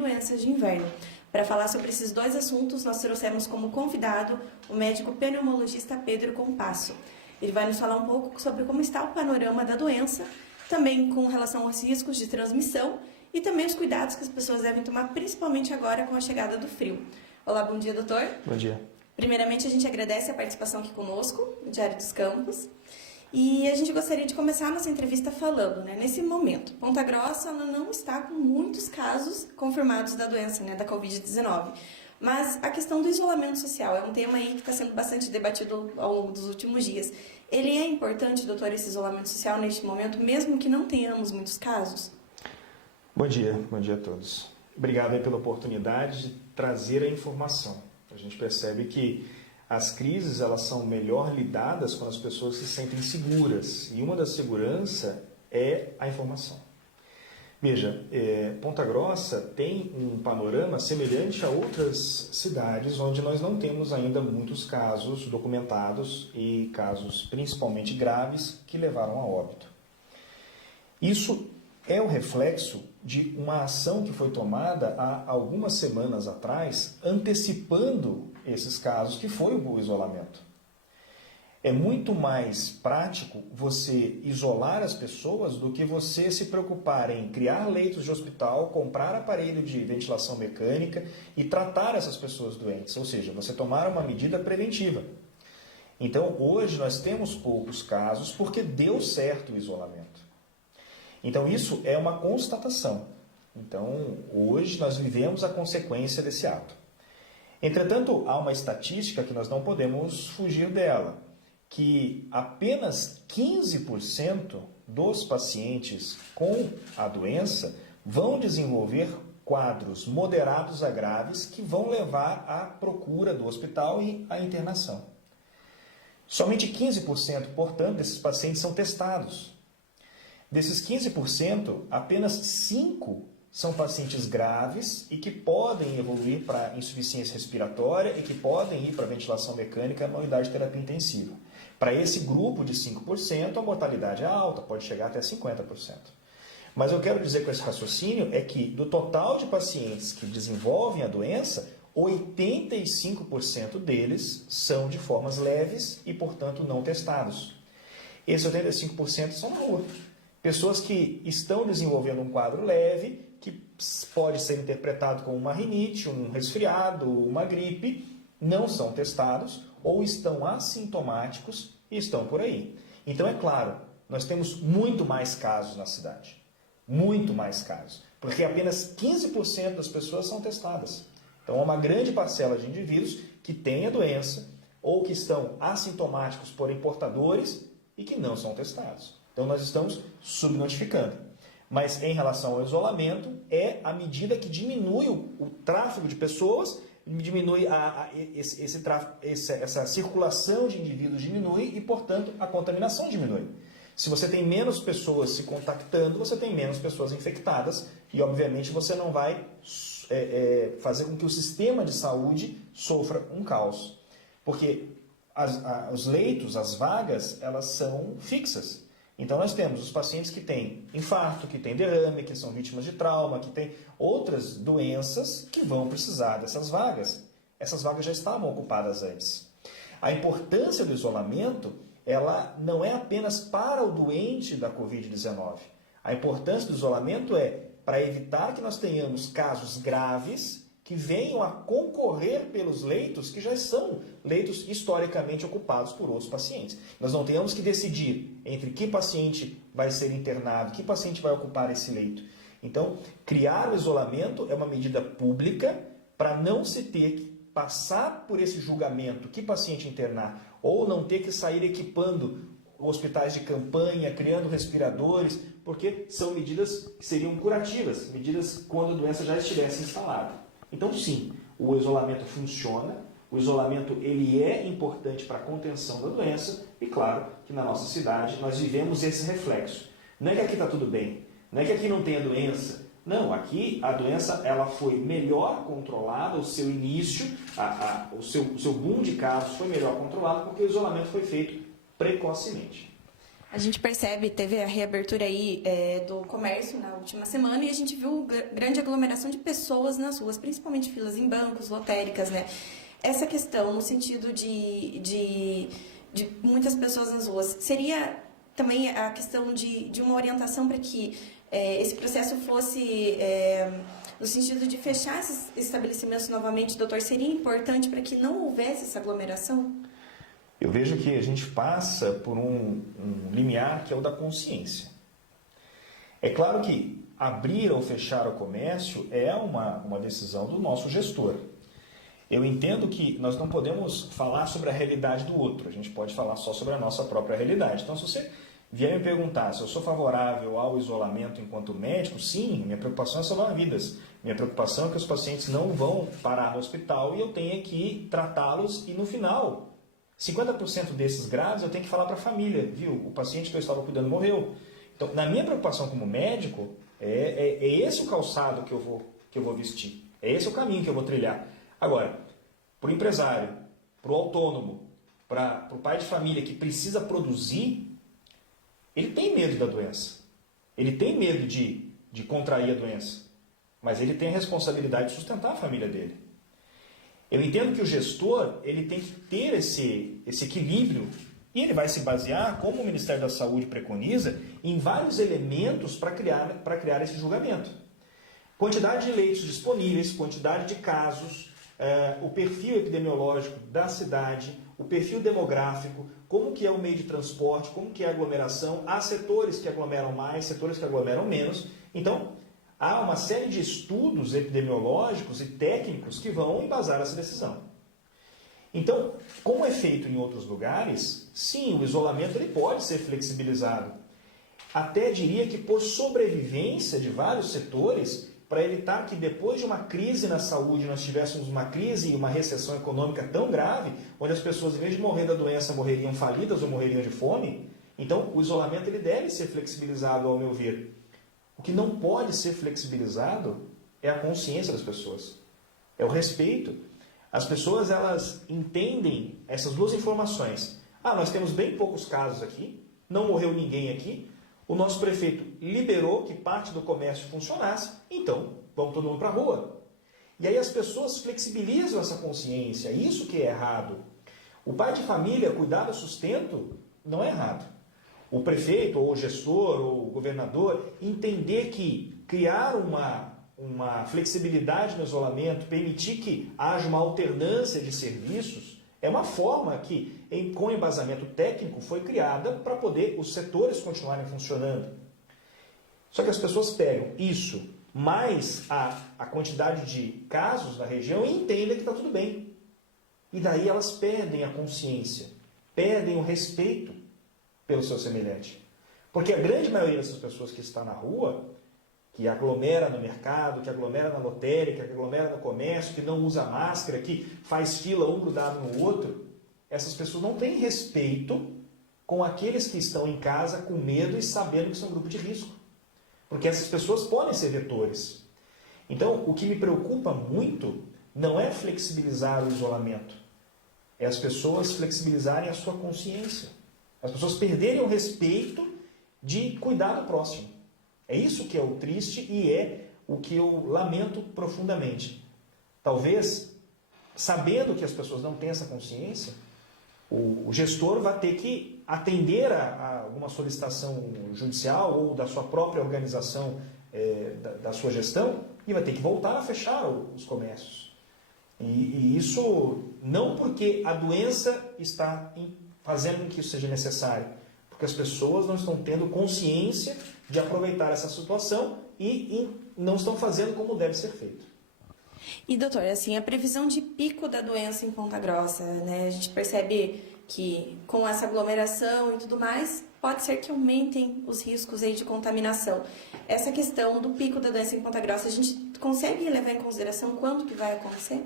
doenças de inverno. Para falar sobre esses dois assuntos, nós trouxemos como convidado o médico pneumologista Pedro Compasso. Ele vai nos falar um pouco sobre como está o panorama da doença, também com relação aos riscos de transmissão e também os cuidados que as pessoas devem tomar, principalmente agora com a chegada do frio. Olá, bom dia, doutor. Bom dia. Primeiramente, a gente agradece a participação aqui conosco, no Diário dos Campos. E a gente gostaria de começar a nossa entrevista falando, nesse momento, Ponta Grossa ela não está com muitos casos confirmados da doença, da Covid-19. Mas a questão do isolamento social é um tema aí que está sendo bastante debatido ao longo dos últimos dias. Ele é importante, doutor, esse isolamento social neste momento, mesmo que não tenhamos muitos casos? Bom dia a todos. Obrigado aí pela oportunidade de trazer a informação. A gente percebe que as crises elas são melhor lidadas quando as pessoas se sentem seguras. E uma das seguranças é a informação. Veja, Ponta Grossa tem um panorama semelhante a outras cidades onde nós não temos ainda muitos casos documentados e casos principalmente graves que levaram a óbito. Isso é o reflexo de uma ação que foi tomada há algumas semanas atrás, antecipando esses casos, que foi o isolamento. É muito mais prático você isolar as pessoas do que você se preocupar em criar leitos de hospital, comprar aparelho de ventilação mecânica e tratar essas pessoas doentes, ou seja, você tomar uma medida preventiva. Então, hoje nós temos poucos casos porque deu certo o isolamento. Então, isso é uma constatação. Então, hoje nós vivemos a consequência desse ato. Entretanto, há uma estatística que nós não podemos fugir dela, que apenas 15% dos pacientes com a doença vão desenvolver quadros moderados a graves que vão levar à procura do hospital e à internação. Somente 15%, portanto, desses pacientes são testados. Desses 15%, apenas 5% são pacientes graves e que podem evoluir para insuficiência respiratória e que podem ir para ventilação mecânica na unidade de terapia intensiva. Para esse grupo de 5%, a mortalidade é alta, pode chegar até 50%. Mas eu quero dizer com esse raciocínio é que do total de pacientes que desenvolvem a doença, 85% deles são de formas leves e, portanto, não testados. Esses 85% são na rua. Pessoas que estão desenvolvendo um quadro leve, que pode ser interpretado como uma rinite, um resfriado, uma gripe, não são testados ou estão assintomáticos e estão por aí. Então, é claro, nós temos muito mais casos na cidade. Muito mais casos. Porque apenas 15% das pessoas são testadas. Então, há uma grande parcela de indivíduos que têm a doença ou que estão assintomáticos, porém portadores, e que não são testados. Então, nós estamos subnotificando. Mas, em relação ao isolamento, é a medida que diminui o tráfego de pessoas, diminui essa circulação de indivíduos diminui e, portanto, a contaminação diminui. Se você tem menos pessoas se contactando, você tem menos pessoas infectadas e, obviamente, você não vai fazer com que o sistema de saúde sofra um caos. Porque os leitos, as vagas, elas são fixas. Então, nós temos os pacientes que têm infarto, que têm derrame, que são vítimas de trauma, que têm outras doenças que vão precisar dessas vagas. Essas vagas já estavam ocupadas antes. A importância do isolamento, ela não é apenas para o doente da Covid-19. A importância do isolamento é para evitar que nós tenhamos casos graves que venham a concorrer pelos leitos que já são leitos historicamente ocupados por outros pacientes. Nós não tenhamos que decidir entre que paciente vai ser internado, que paciente vai ocupar esse leito. Então, criar o isolamento é uma medida pública para não se ter que passar por esse julgamento, que paciente internar, ou não ter que sair equipando hospitais de campanha, criando respiradores, porque são medidas que seriam curativas, medidas quando a doença já estivesse instalada. Então, sim, o isolamento funciona, o isolamento ele é importante para a contenção da doença e, claro, que na nossa cidade nós vivemos esse reflexo. Não é que aqui está tudo bem, não é que aqui não tem a doença. Não, aqui a doença ela foi melhor controlada, o seu início, o seu boom de casos foi melhor controlado porque o isolamento foi feito precocemente. A gente percebe, teve a reabertura aí do comércio na última semana e a gente viu grande aglomeração de pessoas nas ruas, principalmente filas em bancos, lotéricas, né? Essa questão, no sentido de muitas pessoas nas ruas, seria também a questão de uma orientação para que esse processo fosse no sentido de fechar esses estabelecimentos novamente, doutor, seria importante para que não houvesse essa aglomeração? Eu vejo que a gente passa por um limiar que é o da consciência. É claro que abrir ou fechar o comércio é uma decisão do nosso gestor. Eu entendo que nós não podemos falar sobre a realidade do outro, a gente pode falar só sobre a nossa própria realidade. Então, se você vier me perguntar se eu sou favorável ao isolamento enquanto médico, sim, minha preocupação é salvar vidas. Minha preocupação é que os pacientes não vão parar no hospital e eu tenha que tratá-los e no final 50% desses graves eu tenho que falar para a família, viu? O paciente que eu estava cuidando morreu. Então, na minha preocupação como médico, é esse o calçado que eu vou vestir. É esse o caminho que eu vou trilhar. Agora, para o empresário, para o autônomo, para o pai de família que precisa produzir, ele tem medo da doença. Ele tem medo de contrair a doença. Mas ele tem a responsabilidade de sustentar a família dele. Eu entendo que o gestor ele tem que ter esse equilíbrio e ele vai se basear, como o Ministério da Saúde preconiza, em vários elementos para criar esse julgamento. Quantidade de leitos disponíveis, quantidade de casos, o perfil epidemiológico da cidade, o perfil demográfico, como que é o meio de transporte, como que é a aglomeração, há setores que aglomeram mais, setores que aglomeram menos. Então, há uma série de estudos epidemiológicos e técnicos que vão embasar essa decisão. Então, como é feito em outros lugares, sim, o isolamento ele pode ser flexibilizado. Até diria que por sobrevivência de vários setores, para evitar que depois de uma crise na saúde nós tivéssemos uma crise e uma recessão econômica tão grave, onde as pessoas, em vez de morrer da doença, morreriam falidas ou morreriam de fome, então o isolamento ele deve ser flexibilizado, ao meu ver. O que não pode ser flexibilizado é a consciência das pessoas, é o respeito. As pessoas elas entendem essas duas informações. Nós temos bem poucos casos aqui, não morreu ninguém aqui, o nosso prefeito liberou que parte do comércio funcionasse, então vamos todo mundo para a rua. E aí as pessoas flexibilizam essa consciência, isso que é errado. O pai de família cuidar do sustento não é errado. O prefeito, ou o gestor, ou o governador, entender que criar uma flexibilidade no isolamento, permitir que haja uma alternância de serviços, é uma forma que, com embasamento técnico, foi criada para poder os setores continuarem funcionando. Só que as pessoas pegam isso, mais a quantidade de casos na região e entendem que está tudo bem. E daí elas perdem a consciência, perdem o respeito pelo seu semelhante. Porque a grande maioria dessas pessoas que está na rua, que aglomera no mercado, que aglomera na lotérica, que aglomera no comércio, que não usa máscara, que faz fila um grudado no outro, essas pessoas não têm respeito com aqueles que estão em casa com medo e sabendo que são um grupo de risco. Porque essas pessoas podem ser vetores. Então, o que me preocupa muito não é flexibilizar o isolamento, é as pessoas flexibilizarem a sua consciência. As pessoas perderem o respeito de cuidar do próximo. É isso que é o triste e é o que eu lamento profundamente. Talvez, sabendo que as pessoas não têm essa consciência, o gestor vai ter que atender a alguma solicitação judicial ou da sua própria organização, da sua gestão, e vai ter que voltar a fechar os comércios. E isso não porque a doença está fazendo com que isso seja necessário, porque as pessoas não estão tendo consciência de aproveitar essa situação e não estão fazendo como deve ser feito. E, doutor, assim, a previsão de pico da doença em Ponta Grossa, né? A gente percebe que com essa aglomeração e tudo mais, pode ser que aumentem os riscos aí de contaminação. Essa questão do pico da doença em Ponta Grossa, a gente consegue levar em consideração quando que vai acontecer?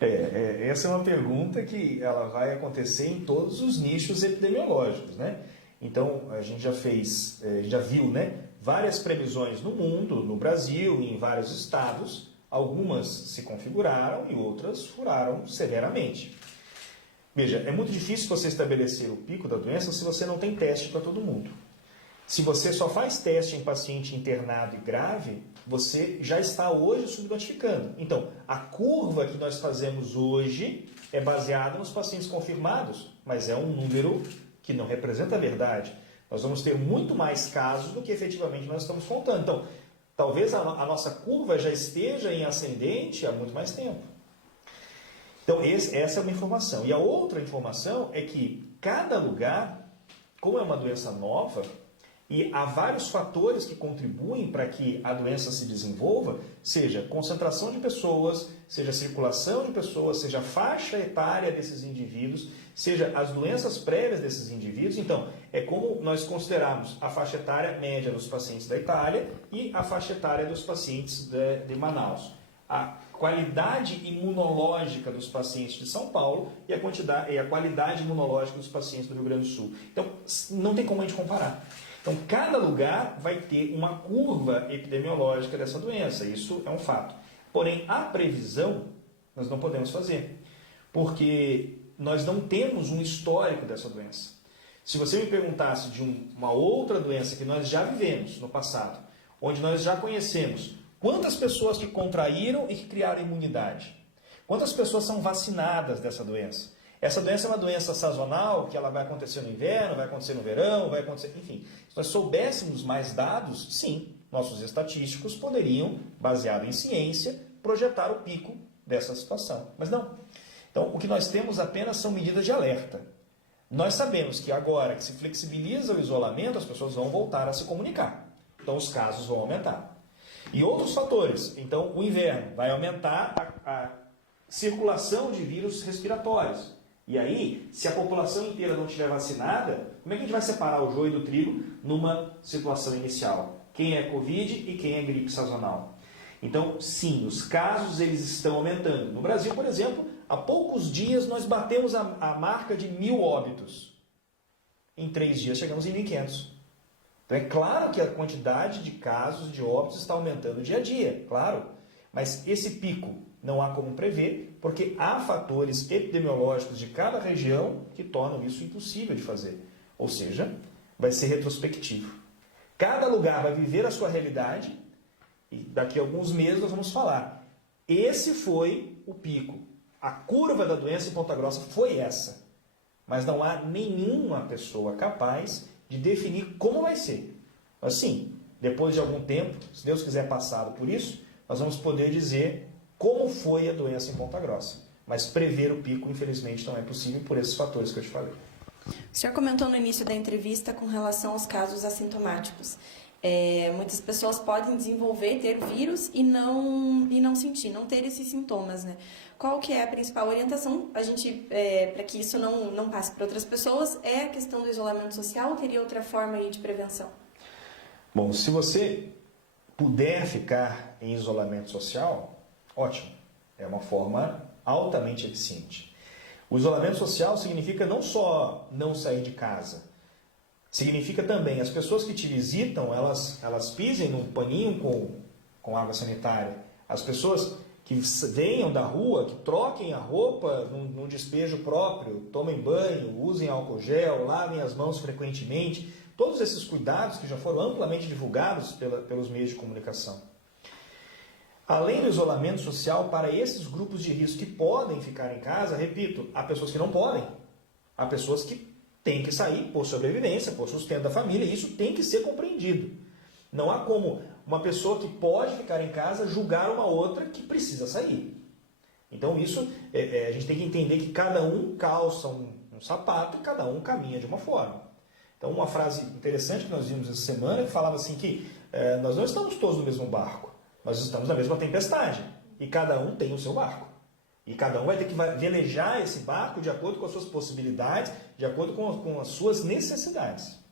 Essa é uma pergunta que ela vai acontecer em todos os nichos epidemiológicos, né? Então, a gente já viu, né, várias previsões no mundo, no Brasil e em vários estados. Algumas se configuraram e outras furaram severamente. Veja, é muito difícil você estabelecer o pico da doença se você não tem teste para todo mundo. Se você só faz teste em paciente internado e grave, você já está hoje subnotificando. Então, a curva que nós fazemos hoje é baseada nos pacientes confirmados, mas é um número que não representa a verdade. Nós vamos ter muito mais casos do que efetivamente nós estamos contando. Então, talvez a nossa curva já esteja em ascendente há muito mais tempo. Então, essa é uma informação. E a outra informação é que cada lugar, como é uma doença nova, e há vários fatores que contribuem para que a doença se desenvolva, seja concentração de pessoas, seja circulação de pessoas, seja faixa etária desses indivíduos, seja as doenças prévias desses indivíduos. Então, é como nós considerarmos a faixa etária média dos pacientes da Itália e a faixa etária dos pacientes de Manaus. A qualidade imunológica dos pacientes de São Paulo e a qualidade imunológica dos pacientes do Rio Grande do Sul. Então, não tem como a gente comparar. Então, cada lugar vai ter uma curva epidemiológica dessa doença, isso é um fato. Porém, a previsão nós não podemos fazer, porque nós não temos um histórico dessa doença. Se você me perguntasse de uma outra doença que nós já vivemos no passado, onde nós já conhecemos quantas pessoas que contraíram e que criaram imunidade, quantas pessoas são vacinadas dessa doença, essa doença é uma doença sazonal, que ela vai acontecer no inverno, vai acontecer no verão, vai acontecer... Enfim, se nós soubéssemos mais dados, sim, nossos estatísticos poderiam, baseado em ciência, projetar o pico dessa situação. Mas não. Então, o que nós temos apenas são medidas de alerta. Nós sabemos que agora que se flexibiliza o isolamento, as pessoas vão voltar a se comunicar. Então, os casos vão aumentar. E outros fatores. Então, o inverno vai aumentar a circulação de vírus respiratórios. E aí, se a população inteira não estiver vacinada, como é que a gente vai separar o joio do trigo numa situação inicial? Quem é Covid e quem é gripe sazonal? Então, sim, os casos eles estão aumentando. No Brasil, por exemplo, há poucos dias nós batemos a marca de 1.000 óbitos. Em 3 dias chegamos em 1.500. Então, é claro que a quantidade de casos de óbitos está aumentando dia a dia, claro. Mas esse pico não há como prever, porque há fatores epidemiológicos de cada região que tornam isso impossível de fazer. Ou seja, vai ser retrospectivo. Cada lugar vai viver a sua realidade e daqui a alguns meses nós vamos falar. Esse foi o pico. A curva da doença em Ponta Grossa foi essa. Mas não há nenhuma pessoa capaz de definir como vai ser. Mas sim, depois de algum tempo, se Deus quiser passado por isso, nós vamos poder dizer como foi a doença em Ponta Grossa. Mas prever o pico, infelizmente, não é possível por esses fatores que eu te falei. O senhor comentou no início da entrevista com relação aos casos assintomáticos. Muitas pessoas podem desenvolver, ter vírus e não sentir, não ter esses sintomas, né? Qual que é a principal orientação para que isso não passe para outras pessoas? É a questão do isolamento social ou teria outra forma aí de prevenção? Bom, se você puder ficar em isolamento social, ótimo. É uma forma altamente eficiente. O isolamento social significa não só não sair de casa, significa também as pessoas que te visitam, elas pisem num paninho com água sanitária. As pessoas que venham da rua, que troquem a roupa num despejo próprio, tomem banho, usem álcool gel, lavem as mãos frequentemente. Todos esses cuidados que já foram amplamente divulgados pelos meios de comunicação. Além do isolamento social, para esses grupos de risco que podem ficar em casa, repito, há pessoas que não podem. Há pessoas que têm que sair por sobrevivência, por sustento da família, e isso tem que ser compreendido. Não há como uma pessoa que pode ficar em casa julgar uma outra que precisa sair. Então isso, a gente tem que entender que cada um calça um sapato e cada um caminha de uma forma. Então uma frase interessante que nós vimos essa semana que falava assim que nós não estamos todos no mesmo barco. Nós estamos na mesma tempestade e cada um tem o seu barco. E cada um vai ter que velejar esse barco de acordo com as suas possibilidades, de acordo com as suas necessidades.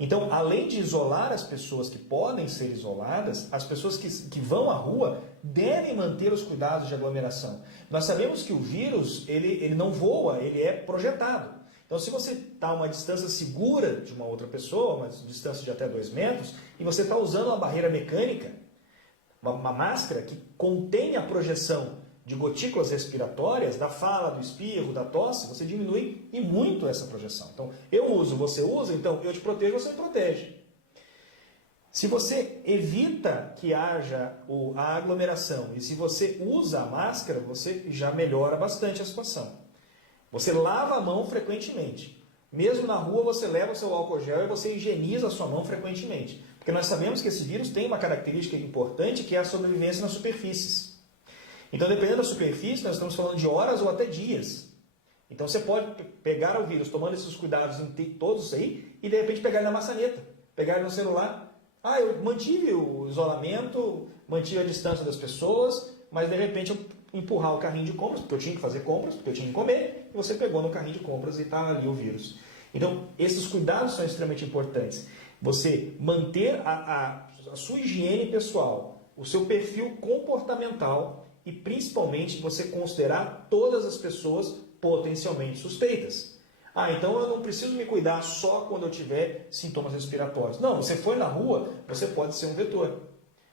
Então, além de isolar as pessoas que podem ser isoladas, as pessoas que vão à rua devem manter os cuidados de aglomeração. Nós sabemos que o vírus ele não voa, ele é projetado. Então, se você está a uma distância segura de uma outra pessoa, uma distância de até 2 metros, e você está usando uma barreira mecânica, uma máscara que contém a projeção de gotículas respiratórias, da fala, do espirro, da tosse, você diminui e muito essa projeção. Então, eu uso, você usa, então eu te protejo, você me protege. Se você evita que haja a aglomeração e se você usa a máscara, você já melhora bastante a situação. Você lava a mão frequentemente. Mesmo na rua, você leva o seu álcool gel e você higieniza a sua mão frequentemente. Porque nós sabemos que esse vírus tem uma característica importante, que é a sobrevivência nas superfícies. Então, dependendo da superfície, nós estamos falando de horas ou até dias. Então, você pode pegar o vírus tomando esses cuidados todos aí e, de repente, pegar ele na maçaneta, pegar ele no celular. Ah, eu mantive o isolamento, mantive a distância das pessoas, mas, de repente, eu empurrar o carrinho de compras, porque eu tinha que fazer compras, porque eu tinha que comer, e você pegou no carrinho de compras e está ali o vírus. Então, esses cuidados são extremamente importantes. Você manter a sua higiene pessoal, o seu perfil comportamental e, principalmente, você considerar todas as pessoas potencialmente suspeitas. Ah, então eu não preciso me cuidar só quando eu tiver sintomas respiratórios. Não, você foi na rua, você pode ser um vetor.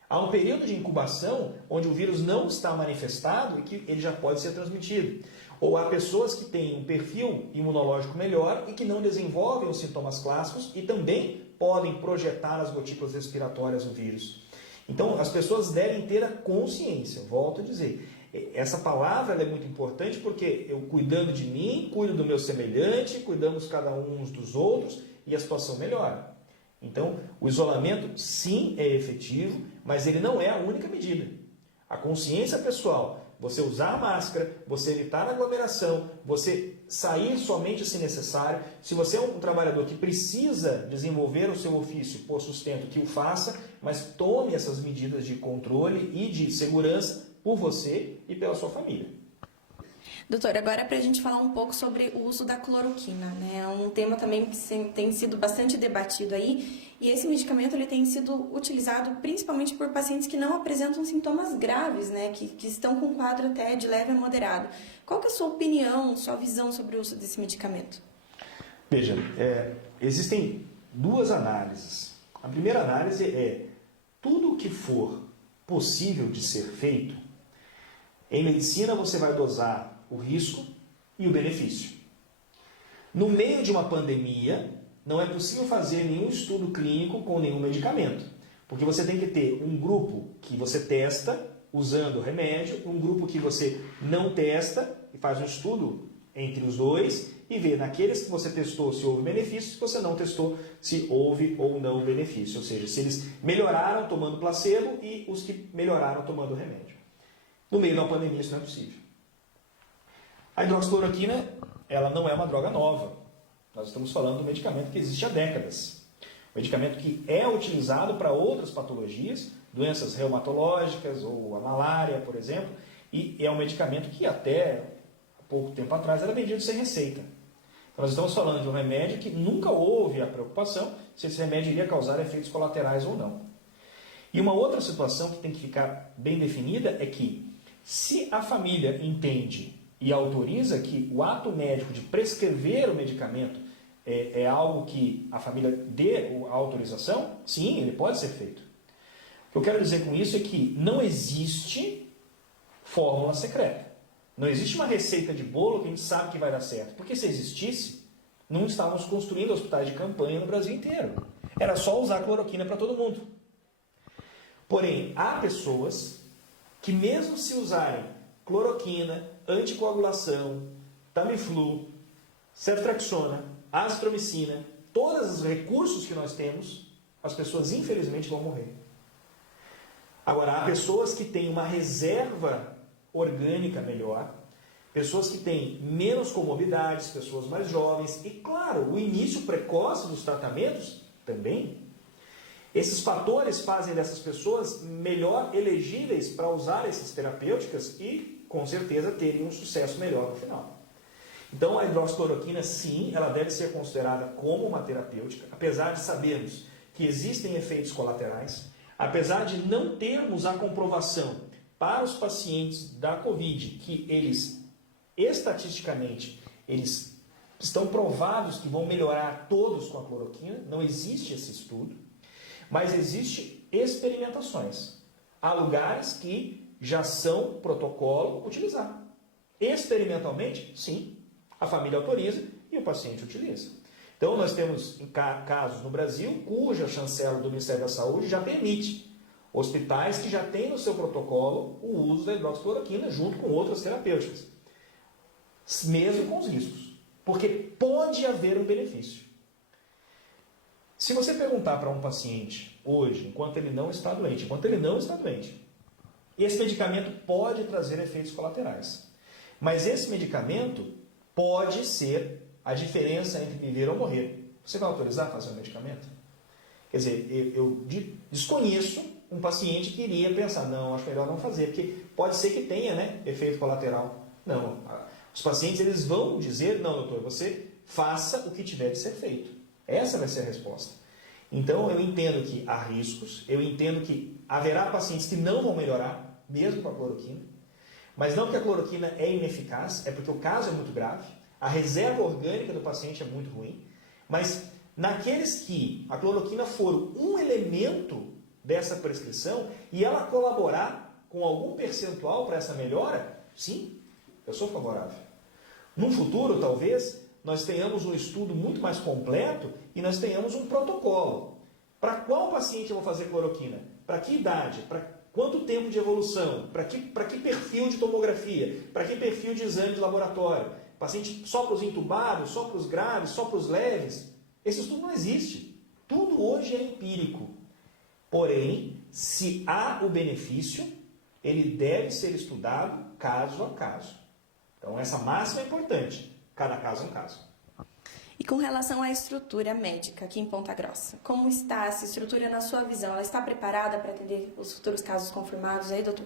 Há um período de incubação onde o vírus não está manifestado e que ele já pode ser transmitido. Ou há pessoas que têm um perfil imunológico melhor e que não desenvolvem os sintomas clássicos e também podem projetar nas gotículas respiratórias o vírus. Então, as pessoas devem ter a consciência, volto a dizer. Essa palavra é muito importante porque eu cuidando de mim, cuido do meu semelhante, cuidamos cada um uns dos outros e a situação melhora. Então, o isolamento sim é efetivo, mas ele não é a única medida. A consciência pessoal, você usar a máscara, você evitar a aglomeração, você sair somente se necessário. Se você é um trabalhador que precisa desenvolver o seu ofício por sustento, que o faça, mas tome essas medidas de controle e de segurança por você e pela sua família. Doutor, agora para a gente falar um pouco sobre o uso da cloroquina, né? É um tema também que tem sido bastante debatido aí, e esse medicamento ele tem sido utilizado principalmente por pacientes que não apresentam sintomas graves, né? Que estão com quadro até de leve a moderado. Qual que é a sua opinião, sua visão sobre o uso desse medicamento? Veja, existem duas análises. A primeira análise é tudo o que for possível de ser feito. Em medicina você vai dosar o risco e o benefício. No meio de uma pandemia, não é possível fazer nenhum estudo clínico com nenhum medicamento, porque você tem que ter um grupo que você testa usando o remédio, um grupo que você não testa e faz um estudo entre os dois e vê naqueles que você testou se houve benefício, se você não testou se houve ou não benefício, ou seja, se eles melhoraram tomando placebo e os que melhoraram tomando o remédio. No meio de uma pandemia isso não é possível. A hidroxicloroquina, ela não é uma droga nova. Nós estamos falando de um medicamento que existe há décadas. Um medicamento que é utilizado para outras patologias, doenças reumatológicas ou a malária, por exemplo, e é um medicamento que até pouco tempo atrás era vendido sem receita. Então, nós estamos falando de um remédio que nunca houve a preocupação se esse remédio iria causar efeitos colaterais ou não. E uma outra situação que tem que ficar bem definida é que, se a família entende e autoriza que o ato médico de prescrever o medicamento é algo que a família dê a autorização, sim, ele pode ser feito. O que eu quero dizer com isso é que não existe fórmula secreta. Não existe uma receita de bolo que a gente sabe que vai dar certo. Porque se existisse, não estávamos construindo hospitais de campanha no Brasil inteiro. Era só usar cloroquina para todo mundo. Porém, há pessoas que mesmo se usarem cloroquina, anticoagulação, Tamiflu, ceftriaxona, azitromicina, todos os recursos que nós temos, as pessoas infelizmente vão morrer. Agora, há pessoas que têm uma reserva orgânica melhor, pessoas que têm menos comorbidades, pessoas mais jovens e, claro, o início precoce dos tratamentos também. Esses fatores fazem dessas pessoas melhor elegíveis para usar essas terapêuticas e, com certeza, terem um sucesso melhor no final. Então, a hidroxicloroquina, sim, ela deve ser considerada como uma terapêutica, apesar de sabermos que existem efeitos colaterais, apesar de não termos a comprovação para os pacientes da Covid que eles, estatisticamente, eles estão provados que vão melhorar todos com a cloroquina, não existe esse estudo, mas existe experimentações. Há lugares que já são protocolo utilizar. Experimentalmente, sim, a família autoriza e o paciente utiliza. Então, nós temos casos no Brasil cuja chancela do Ministério da Saúde já permite hospitais que já têm no seu protocolo o uso da hidroxicloroquina junto com outras terapêuticas, mesmo com os riscos, porque pode haver um benefício. Se você perguntar para um paciente hoje, enquanto ele não está doente, esse medicamento pode trazer efeitos colaterais, mas esse medicamento pode ser a diferença entre viver ou morrer. Você vai autorizar a fazer um medicamento? Quer dizer, eu desconheço um paciente que iria pensar, não, acho melhor não fazer, porque pode ser que tenha, né, efeito colateral. Não, os pacientes eles vão dizer, não, doutor, você faça o que tiver de ser feito. Essa vai ser a resposta. Então, eu entendo que há riscos, eu entendo que haverá pacientes que não vão melhorar, mesmo com a cloroquina, mas não que a cloroquina é ineficaz, é porque o caso é muito grave, a reserva orgânica do paciente é muito ruim, mas naqueles que a cloroquina for um elemento dessa prescrição e ela colaborar com algum percentual para essa melhora, sim, eu sou favorável. No futuro, talvez, nós tenhamos um estudo muito mais completo e nós tenhamos um protocolo. Para qual paciente eu vou fazer cloroquina? Para que idade? Para quanto tempo de evolução? Para que perfil de tomografia? Para que perfil de exame de laboratório? Paciente só para os intubados, só para os graves, só para os leves? Esse estudo não existe. Tudo hoje é empírico. Porém, se há o benefício, ele deve ser estudado caso a caso. Então, essa máxima é importante. Cada caso é um caso. E com relação à estrutura médica aqui em Ponta Grossa, como está essa estrutura na sua visão? Ela está preparada para atender os futuros casos confirmados aí, doutor?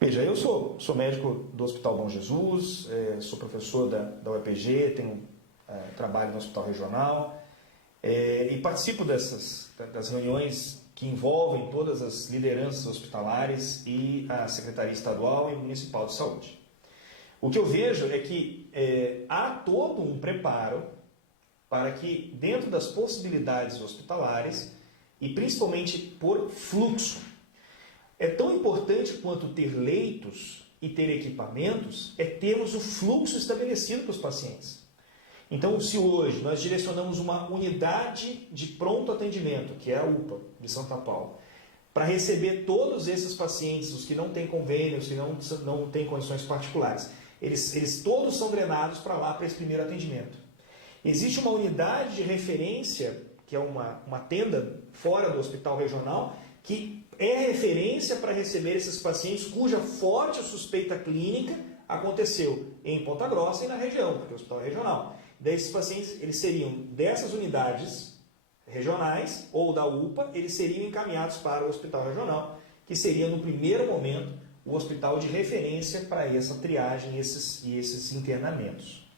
Veja, eu sou médico do Hospital Bom Jesus, sou professor da UEPG, tenho trabalho no Hospital Regional e participo das reuniões que envolvem todas as lideranças hospitalares e a Secretaria Estadual e Municipal de Saúde. O que eu vejo é que há todo um preparo para que, dentro das possibilidades hospitalares, e principalmente por fluxo, é tão importante quanto ter leitos e ter equipamentos, é termos o fluxo estabelecido para os pacientes. Então, se hoje nós direcionamos uma unidade de pronto atendimento, que é a UPA de Santa Paula, para receber todos esses pacientes, os que não têm convênio, os que não têm condições particulares, eles todos são drenados para lá, para esse primeiro atendimento. Existe uma unidade de referência, que é uma tenda fora do hospital regional, que é referência para receber esses pacientes cuja forte suspeita clínica aconteceu em Ponta Grossa e na região, porque é o hospital é regional. Daí esses pacientes, eles seriam dessas unidades regionais ou da UPA, eles seriam encaminhados para o hospital regional, que seria no primeiro momento o hospital de referência para essa triagem e esses internamentos.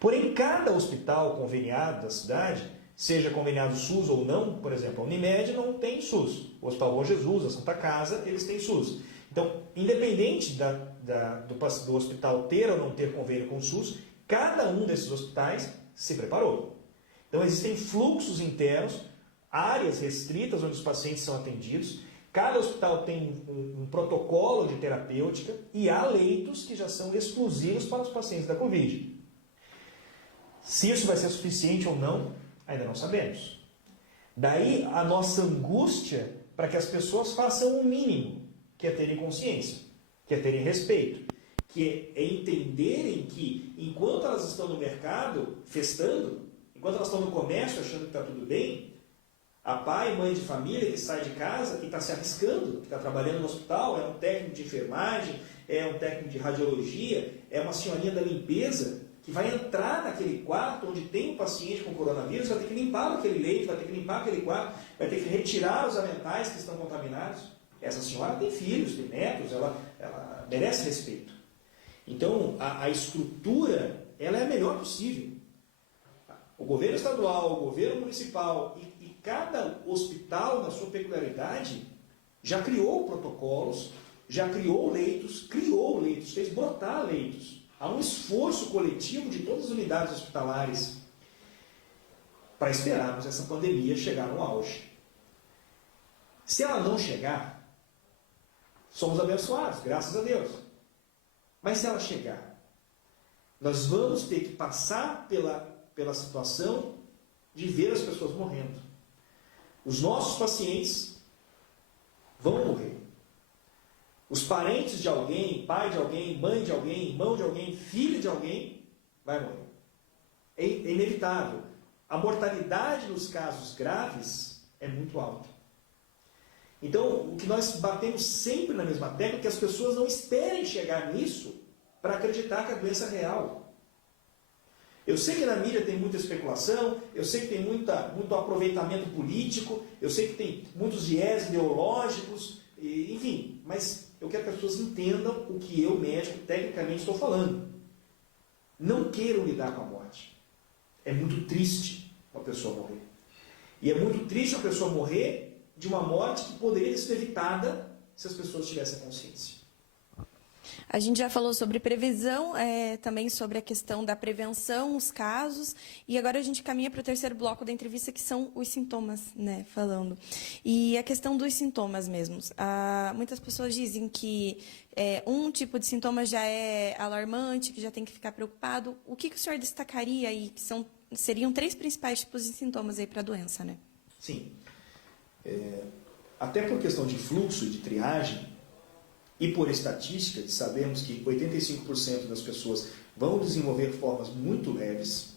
Porém, cada hospital conveniado da cidade, seja conveniado SUS ou não, por exemplo, a Unimed não tem SUS, o Hospital Bom Jesus, a Santa Casa, eles têm SUS. Então, independente do hospital ter ou não ter convênio com o SUS, cada um desses hospitais se preparou. Então, existem fluxos internos, áreas restritas onde os pacientes são atendidos. Cada hospital tem um protocolo de terapêutica e há leitos que já são exclusivos para os pacientes da Covid. Se isso vai ser suficiente ou não, ainda não sabemos. Daí a nossa angústia para que as pessoas façam o mínimo, que é terem consciência, que é terem respeito, que é entenderem que enquanto elas estão no mercado festando, enquanto elas estão no comércio achando que está tudo bem, a pai e mãe de família que sai de casa, que está se arriscando, que está trabalhando no hospital, é um técnico de enfermagem, é um técnico de radiologia, é uma senhorinha da limpeza, que vai entrar naquele quarto onde tem um paciente com coronavírus, vai ter que limpar aquele leito, vai ter que limpar aquele quarto, vai ter que retirar os aventais que estão contaminados. Essa senhora tem filhos, tem netos, ela merece respeito. Então, a estrutura ela é a melhor possível. O governo estadual, o governo municipal e cada hospital, na sua peculiaridade, já criou protocolos, já criou leitos, fez brotar leitos. Há um esforço coletivo de todas as unidades hospitalares para esperarmos essa pandemia chegar no auge. Se ela não chegar, somos abençoados, graças a Deus. Mas se ela chegar, nós vamos ter que passar pela situação de ver as pessoas morrendo. Os nossos pacientes vão morrer. Os parentes de alguém, pai de alguém, mãe de alguém, irmão de alguém, filho de alguém, vai morrer. É inevitável. A mortalidade nos casos graves é muito alta. Então, o que nós batemos sempre na mesma tecla é que as pessoas não esperem chegar nisso para acreditar que a doença é real. Eu sei que na mídia tem muita especulação, eu sei que tem muito aproveitamento político, eu sei que tem muitos viés ideológicos, enfim, mas eu quero que as pessoas entendam o que eu, médico, tecnicamente estou falando. Não queiram lidar com a morte. É muito triste uma pessoa morrer. E é muito triste a pessoa morrer de uma morte que poderia ter sido evitada se as pessoas tivessem consciência. A gente já falou sobre previsão, também sobre a questão da prevenção, os casos, e agora a gente caminha para o terceiro bloco da entrevista, que são os sintomas, né, falando. E a questão dos sintomas mesmos. Muitas pessoas dizem que um tipo de sintoma já é alarmante, que já tem que ficar preocupado. O que o senhor destacaria aí, que seriam 3 principais tipos de sintomas aí para a doença, né? Sim. Até por questão de fluxo e de triagem, e por estatística, sabemos que 85% das pessoas vão desenvolver formas muito leves.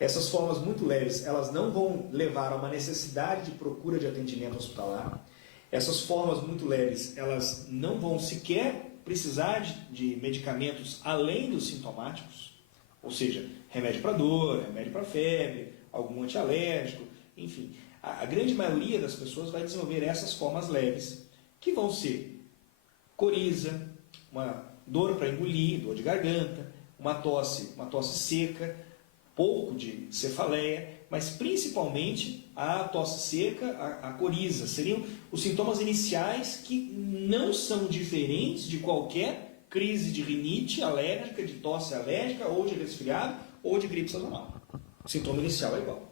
Essas formas muito leves, elas não vão levar a uma necessidade de procura de atendimento hospitalar. Essas formas muito leves, elas não vão sequer precisar de medicamentos além dos sintomáticos, ou seja, remédio para dor, remédio para febre, algum antialérgico, enfim. A grande maioria das pessoas vai desenvolver essas formas leves, que vão ser coriza, uma dor para engolir, dor de garganta, uma tosse seca, pouco de cefaleia, mas principalmente a tosse seca, a coriza. Seriam os sintomas iniciais que não são diferentes de qualquer crise de rinite alérgica, de tosse alérgica, ou de resfriado, ou de gripe sazonal. O sintoma inicial é igual.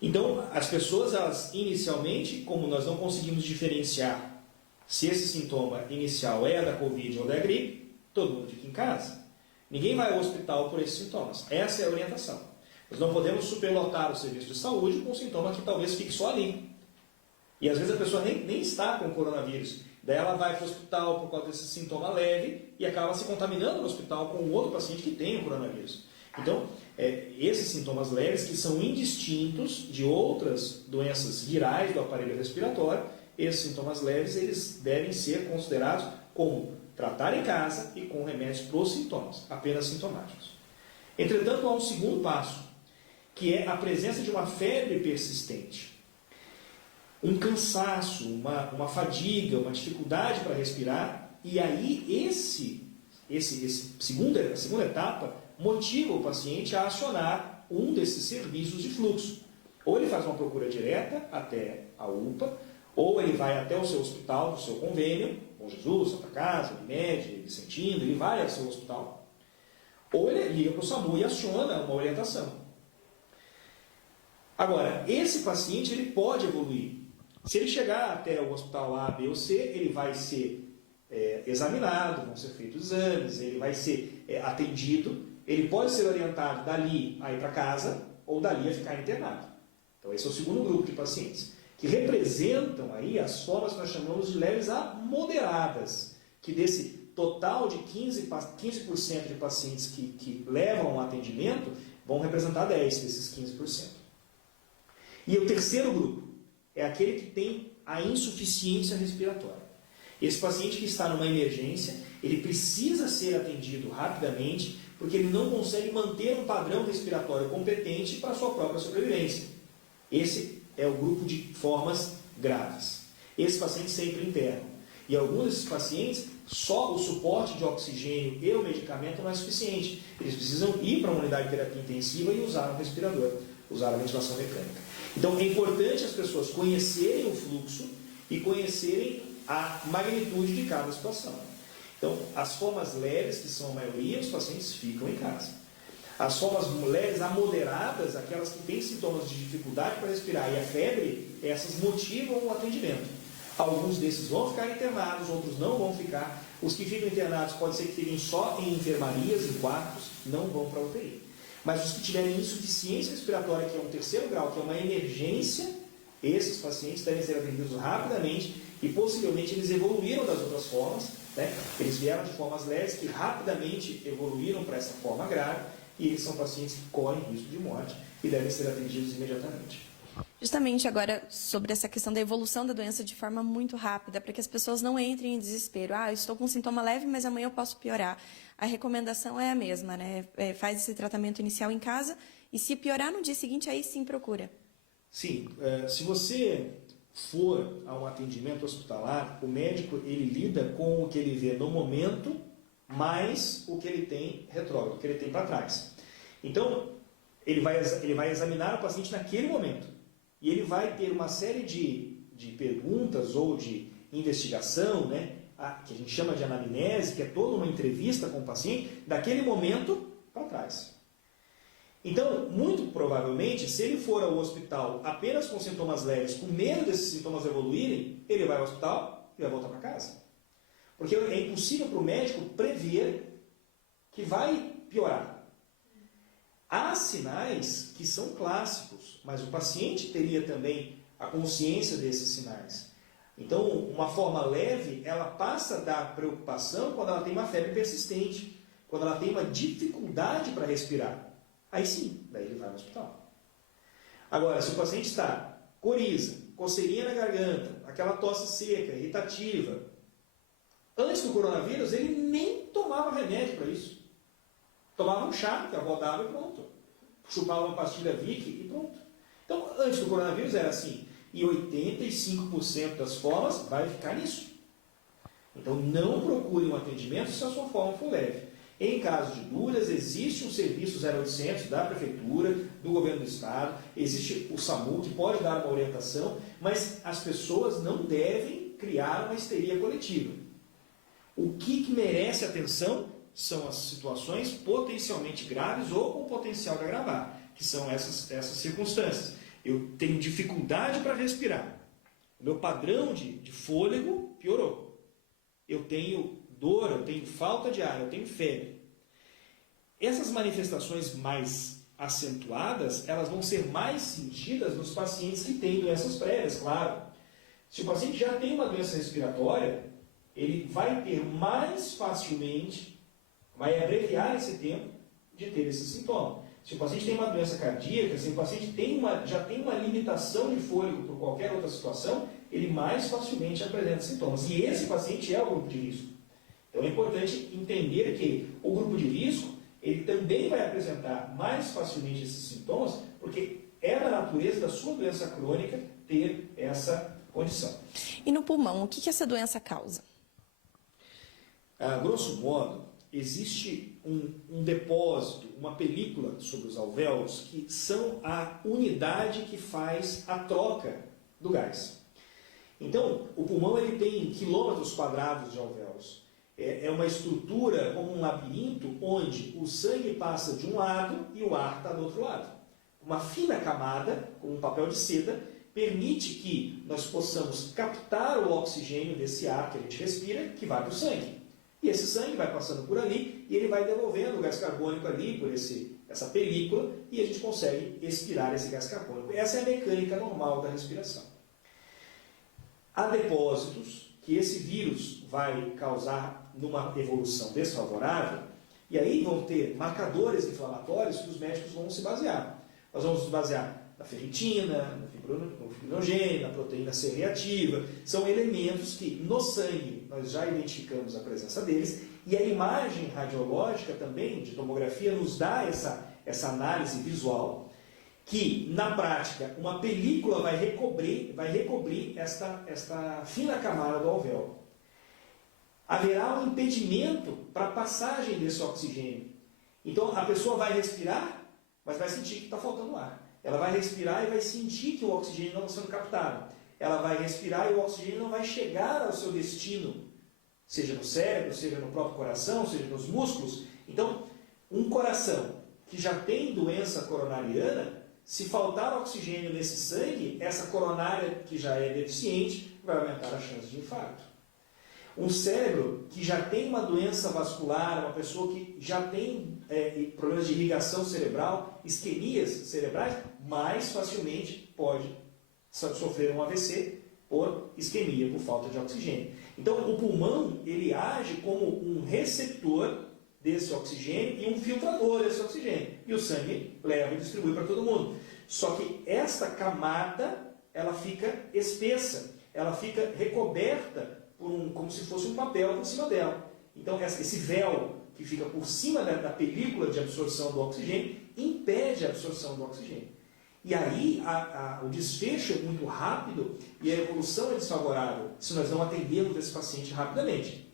Então, as pessoas, elas, inicialmente, como nós não conseguimos diferenciar se esse sintoma inicial é da Covid ou da gripe, todo mundo fica em casa. Ninguém vai ao hospital por esses sintomas. Essa é a orientação. Nós não podemos superlotar o serviço de saúde com um sintoma que talvez fique só ali. E às vezes a pessoa nem está com o coronavírus. Daí ela vai para o hospital por causa desse sintoma leve e acaba se contaminando no hospital com outro paciente que tem o coronavírus. Então, esses sintomas leves, que são indistintos de outras doenças virais do aparelho respiratório, esses sintomas leves, eles devem ser considerados como tratar em casa e com remédios para os sintomas, apenas sintomáticos. Entretanto, há um segundo passo, que é a presença de uma febre persistente. Um cansaço, uma fadiga, uma dificuldade para respirar, e aí a segunda etapa motiva o paciente a acionar um desses serviços de fluxo. Ou ele faz uma procura direta até a UPA, ou ele vai até o seu hospital, do seu convênio, Bom Jesus, Santa Casa, Unimed, Vicentino, ele vai ao seu hospital. Ou ele liga para o SAMU e aciona uma orientação. Agora, esse paciente ele pode evoluir. Se ele chegar até o hospital A, B ou C, ele vai ser examinado, vão ser feitos exames, ele vai ser atendido, ele pode ser orientado dali a ir para casa ou dali a ficar internado. Então esse é o segundo grupo de pacientes, que representam aí as formas que nós chamamos de leves a moderadas, que desse total de 15% de pacientes que levam ao atendimento, vão representar 10 desses 15%. E o terceiro grupo é aquele que tem a insuficiência respiratória. Esse paciente que está numa emergência, ele precisa ser atendido rapidamente, porque ele não consegue manter um padrão respiratório competente para a sua própria sobrevivência. Esse é o grupo de formas graves. Esse paciente sempre internam. E alguns desses pacientes, só o suporte de oxigênio e o medicamento não é suficiente. Eles precisam ir para uma unidade de terapia intensiva e usar um respirador, usar a ventilação mecânica. Então é importante as pessoas conhecerem o fluxo e conhecerem a magnitude de cada situação. Então, as formas leves, que são a maioria, os pacientes ficam em casa. As formas leves a moderadas, aquelas que têm sintomas de dificuldade para respirar e a febre, essas motivam o atendimento. Alguns desses vão ficar internados, outros não vão ficar. Os que ficam internados pode ser que fiquem só em enfermarias, em quartos, não vão para a UTI. Mas os que tiverem insuficiência respiratória, que é um terceiro grau, que é uma emergência, esses pacientes devem ser atendidos rapidamente e possivelmente eles evoluíram das outras formas, né? Eles vieram de formas leves que rapidamente evoluíram para essa forma grave e eles são pacientes que correm risco de morte e devem ser atendidos imediatamente. Justamente agora sobre essa questão da evolução da doença de forma muito rápida, para que as pessoas não entrem em desespero. Eu estou com um sintoma leve, mas amanhã eu posso piorar. A recomendação é a mesma, né? Faz esse tratamento inicial em casa e se piorar no dia seguinte, aí sim procura. Sim, se você for a um atendimento hospitalar, o médico ele lida com o que ele vê no momento, mais o que ele tem retrógrado, o que ele tem para trás. Então, ele vai examinar o paciente naquele momento. E ele vai ter uma série de perguntas ou de investigação, né, que a gente chama de anamnese, que é toda uma entrevista com o paciente, daquele momento para trás. Então, muito provavelmente, se ele for ao hospital apenas com sintomas leves, com medo desses sintomas evoluírem, ele vai ao hospital e vai voltar para casa. Porque é impossível para o médico prever que vai piorar. Há sinais que são clássicos, mas o paciente teria também a consciência desses sinais. Então, uma forma leve, ela passa a dar preocupação quando ela tem uma febre persistente, quando ela tem uma dificuldade para respirar. Aí sim, daí ele vai no hospital. Agora, se o paciente está coriza, coceirinha na garganta, aquela tosse seca, irritativa, antes do coronavírus ele nem tomava remédio para isso. Tomava um chá, que a avó dava e pronto. Chupava uma pastilha Vic e pronto. Então, antes do coronavírus era assim. E 85% das formas vai ficar nisso. Então, não procure um atendimento se a sua forma for leve. Em caso de dúvidas, existe um serviço 0800 da Prefeitura, do Governo do Estado, existe o SAMU, que pode dar uma orientação, mas as pessoas não devem criar uma histeria coletiva. O que merece atenção são as situações potencialmente graves ou com potencial de agravar, que são essas circunstâncias. Eu tenho dificuldade para respirar. O meu padrão de fôlego piorou. Eu tenho dor, eu tenho falta de ar, eu tenho febre. Essas manifestações mais acentuadas, elas vão ser mais sentidas nos pacientes que têm doenças prévias, claro. Se o paciente já tem uma doença respiratória, ele vai ter mais facilmente, vai abreviar esse tempo de ter esse sintoma. Se o paciente tem uma doença cardíaca, se o paciente já tem uma limitação de fôlego por qualquer outra situação, ele mais facilmente apresenta sintomas. E esse paciente é o grupo de risco. Então é importante entender que o grupo de risco, ele também vai apresentar mais facilmente esses sintomas, porque é da natureza da sua doença crônica ter essa condição. E no pulmão, o que essa doença causa? A grosso modo, existe um depósito, uma película sobre os alvéolos que são a unidade que faz a troca do gás. Então, o pulmão ele tem quilômetros quadrados de alvéolos. É uma estrutura como um labirinto onde o sangue passa de um lado e o ar está do outro lado. Uma fina camada, com um papel de seda, permite que nós possamos captar o oxigênio desse ar que a gente respira, que vai para o sangue. E esse sangue vai passando por ali e ele vai devolvendo o gás carbônico ali por essa película e a gente consegue expirar esse gás carbônico. Essa é a mecânica normal da respiração. Há depósitos que esse vírus vai causar numa evolução desfavorável e aí vão ter marcadores inflamatórios que os médicos vão se basear. Nós vamos nos basear na ferritina, no fibrinogênio, na proteína C reativa. São elementos que no sangue nós já identificamos a presença deles e a imagem radiológica também, de tomografia, nos dá essa análise visual que, na prática, uma película vai recobrir esta fina camada do alvéolo. Haverá um impedimento para a passagem desse oxigênio. Então, a pessoa vai respirar, mas vai sentir que está faltando ar. Ela vai respirar e vai sentir que o oxigênio não está sendo captado. Ela vai respirar e o oxigênio não vai chegar ao seu destino, seja no cérebro, seja no próprio coração, seja nos músculos. Então, um coração que já tem doença coronariana, se faltar oxigênio nesse sangue, essa coronária que já é deficiente vai aumentar a chance de infarto. Um cérebro que já tem uma doença vascular, uma pessoa que já tem problemas de irrigação cerebral, isquemias cerebrais, mais facilmente pode sofrer um AVC por isquemia, por falta de oxigênio. Então, o pulmão, ele age como um receptor desse oxigênio e um filtrador desse oxigênio. E o sangue leva e distribui para todo mundo. Só que esta camada, ela fica espessa, ela fica recoberta por como se fosse um papel por cima dela. Então, esse véu que fica por cima da película de absorção do oxigênio impede a absorção do oxigênio. E aí o desfecho é muito rápido e a evolução é desfavorável se nós não atendermos esse paciente rapidamente.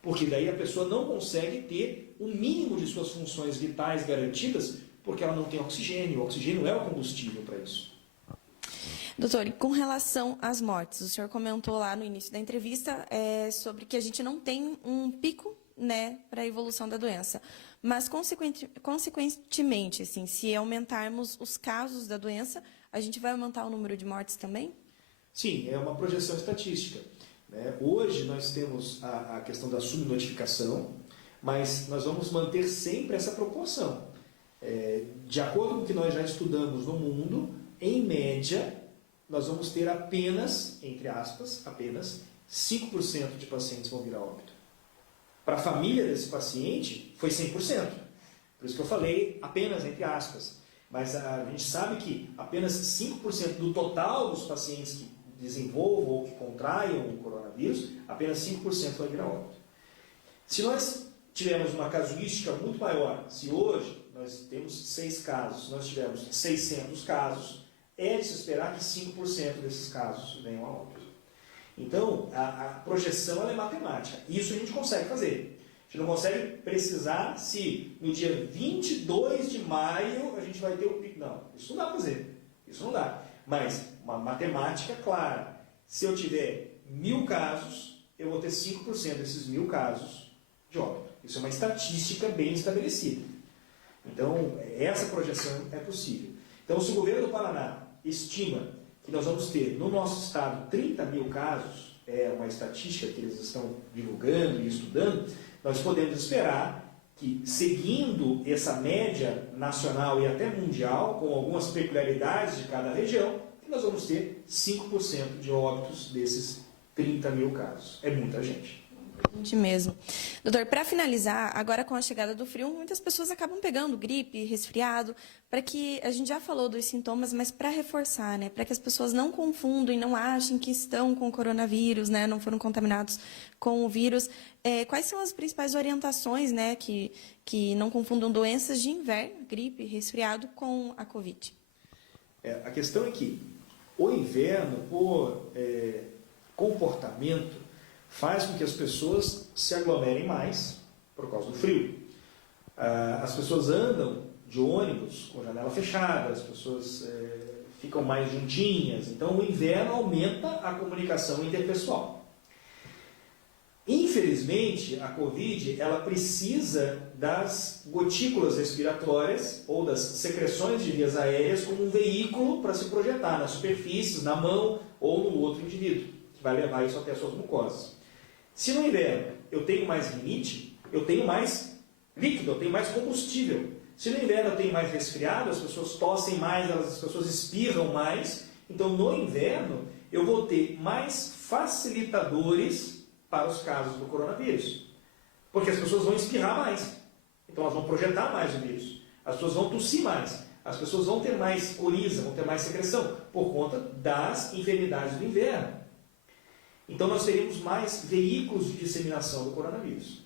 Porque daí a pessoa não consegue ter o mínimo de suas funções vitais garantidas porque ela não tem oxigênio. O oxigênio é o combustível para isso. Doutor, e com relação às mortes, o senhor comentou lá no início da entrevista sobre que a gente não tem um pico, né, para a evolução da doença. Mas, consequentemente, assim, se aumentarmos os casos da doença, a gente vai aumentar o número de mortes também? Sim, é uma projeção estatística. Né? Hoje nós temos a questão da subnotificação, mas nós vamos manter sempre essa proporção. De acordo com o que nós já estudamos no mundo, em média, nós vamos ter apenas, entre aspas, apenas 5% de pacientes vão vir a óbito. Para a família desse paciente, foi 100%. Por isso que eu falei apenas entre aspas. Mas a gente sabe que apenas 5% do total dos pacientes que desenvolvam ou que contraiam o coronavírus, apenas 5% vai vir a óbito. Se nós tivermos uma casuística muito maior, se hoje nós temos 6 casos, se nós tivermos 600 casos, é de se esperar que 5% desses casos venham a óbito. Então, a projeção ela é matemática. Isso a gente consegue fazer. A gente não consegue precisar se no dia 22 de maio a gente vai ter o pico. Não, isso não dá para fazer. Isso não dá. Mas uma matemática clara. Se eu tiver 1000 casos, eu vou ter 5% desses 1000 casos de óbito. Isso é uma estatística bem estabelecida. Então, essa projeção é possível. Então, se o governo do Paraná estima que nós vamos ter no nosso estado 30.000 casos, é uma estatística que eles estão divulgando e estudando, nós podemos esperar que, seguindo essa média nacional e até mundial, com algumas peculiaridades de cada região, nós vamos ter 5% de óbitos desses 30.000 casos. É muita gente. Gente mesmo. Doutor, para finalizar, agora com a chegada do frio, muitas pessoas acabam pegando gripe, resfriado, para que, a gente já falou dos sintomas, mas para reforçar, né, para que as pessoas não confundam e não achem que estão com o coronavírus, né, não foram contaminados com o vírus, quais são as principais orientações, né, que não confundam doenças de inverno, gripe, resfriado, com a Covid? A questão é que o inverno, por comportamento, faz com que as pessoas se aglomerem mais por causa do frio. As pessoas andam de ônibus com janela fechada, as pessoas ficam mais juntinhas. Então, o inverno aumenta a comunicação interpessoal. Infelizmente, a Covid ela precisa das gotículas respiratórias ou das secreções de vias aéreas como um veículo para se projetar nas superfícies, na mão ou no outro indivíduo, que vai levar isso até as suas mucosas. Se no inverno eu tenho mais rinite, eu tenho mais líquido, eu tenho mais combustível. Se no inverno eu tenho mais resfriado, as pessoas tossem mais, as pessoas espirram mais. Então, no inverno, eu vou ter mais facilitadores para os casos do coronavírus. Porque as pessoas vão espirrar mais. Então, elas vão projetar mais o vírus. As pessoas vão tossir mais. As pessoas vão ter mais coriza, vão ter mais secreção, por conta das enfermidades do inverno. Então, nós teríamos mais veículos de disseminação do coronavírus.